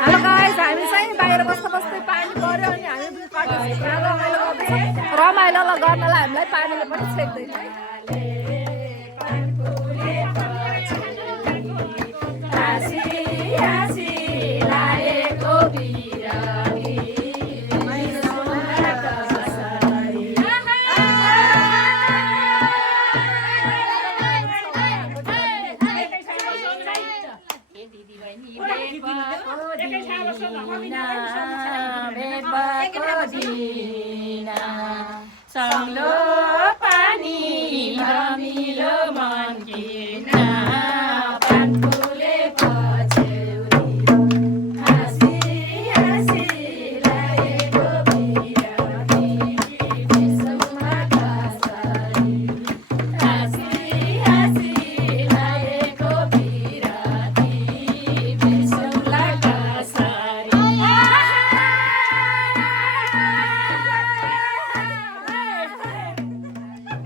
hello guys हामी चाहिँ बाहिर बस्दै पानी पर्यो अनि हामी रमाइलो गर्दैछौँ रमाइलो गर्नलाई हामीलाई पानीले पनि छेक्दैन सङ्लो पानी रमिलो मन के